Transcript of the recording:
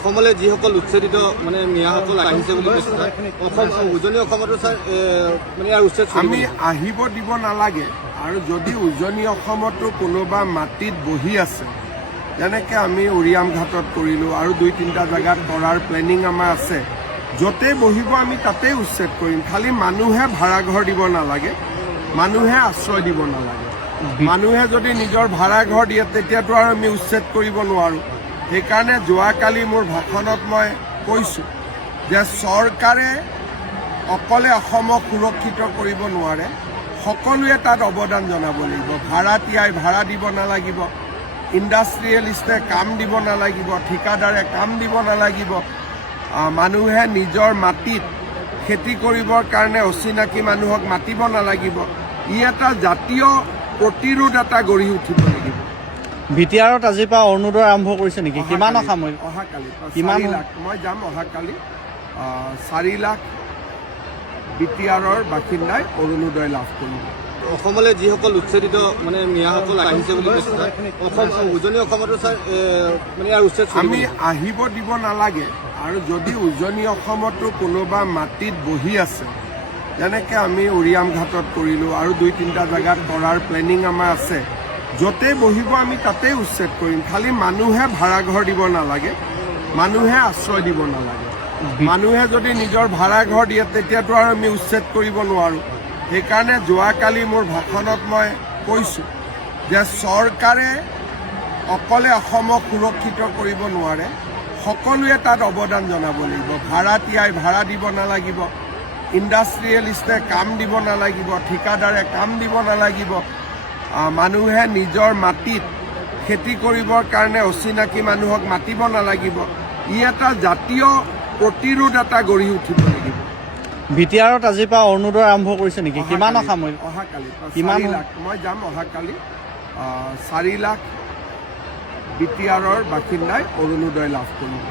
অসমলৈ যিসকল উচ্ছেদিত মানে মিয়াসকল আহিছে বুলি কৈছে অসম উজনি অসমতো স্যাৰ মানে ইয়াৰ উচ্ছেদ আমি আহিব দিব নালাগে আৰু যদি উজনি অসমতো কোনোবা মাটিত বহি আছে যেনেকৈ আমি উৰিয়াম ঘাটত কৰিলোঁ আৰু 2-3টা জেগাত কৰাৰ প্লেনিং আমাৰ আছে য'তেই বহিব আমি তাতেই উচ্ছেদ কৰিম খালি মানুহে ভাড়াঘৰ দিব নালাগে মানুহে আশ্ৰয় দিব নালাগে মানুহে যদি নিজৰ ভাড়াঘৰ দিয়ে তেতিয়াতো আৰু আমি উচ্ছেদ কৰিব নোৱাৰোঁ সেইকাৰণে যোৱাকালি মোৰ ভাষণত মই কৈছোঁ যে চৰকাৰে অকলে অসমক সুৰক্ষিত কৰিব নোৱাৰে সকলোৱে তাত অৱদান জনাব লাগিব ভাড়াতীয়াই ভাড়া দিব নালাগিব ইণ্ডাষ্ট্ৰিয়েলিষ্টে কাম দিব নালাগিব ঠিকাদাৰে কাম দিব নালাগিব মানুহে নিজৰ মাটিত খেতি কৰিবৰ কাৰণে অচিনাকি মানুহক মাতিব নালাগিব ই এটা জাতীয় প্ৰতিৰোধ এটা গঢ়ি উঠিব লাগিব বিটিআৰত আজিৰ পৰা অৰুণোদয় আৰম্ভ কৰিছে নেকি কিমান সামৰিক অহাকালি কিমান মই যাম অহাকালি 4 লাখ বিটিআৰৰ বাসিন্দাই অৰুণোদয় লাভ কৰিব অসমলৈ যিসকল উচ্ছেদিত মানে মিয়াসকল আহিছে বুলি কৈছে অসম উজনি অসমতো স্যাৰ মানে ইয়াৰ উচ্ছেদ আমি আহিব দিব নালাগে আৰু যদি উজনি অসমতো কোনোবা মাটিত বহি আছে যেনেকৈ আমি উৰিয়াম ঘাটত কৰিলোঁ আৰু 2-3টা জেগাত কৰাৰ প্লেনিং আমাৰ আছে য'তেই বহিব আমি তাতেই উচ্ছেদ কৰিম খালি মানুহে ভাড়াঘৰ দিব নালাগে মানুহে আশ্ৰয় দিব নালাগে মানুহে যদি নিজৰ ভাড়াঘৰ দিয়ে তেতিয়াতো আৰু আমি উচ্ছেদ কৰিব নোৱাৰোঁ সেইকাৰণে যোৱাকালি মোৰ ভাষণত মই কৈছোঁ যে চৰকাৰে অকলে অসমক সুৰক্ষিত কৰিব নোৱাৰে সকলোৱে তাত অৱদান জনাব লাগিব ভাড়াতীয়াই ভাড়া দিব নালাগিব ইণ্ডাষ্ট্ৰিয়েলিষ্টে কাম দিব নালাগিব ঠিকাদাৰে কাম দিব নালাগিব মানুহে নিজৰ মাটিত খেতি কৰিবৰ কাৰণে অচিনাকি মানুহক মাতিব নালাগিব ই এটা জাতীয় প্ৰতিৰোধ এটা গঢ়ি উঠিব লাগিব বিটিআৰত আজিৰ পৰা অৰুণোদয় আৰম্ভ কৰিছে নেকি কিমান সামৰিক অহাকালি কিমান 4 লাখ মই যাম অহাকালি 4 লাখ বিটিআৰৰ বাসিন্দাই অৰুণোদয় লাভ কৰিব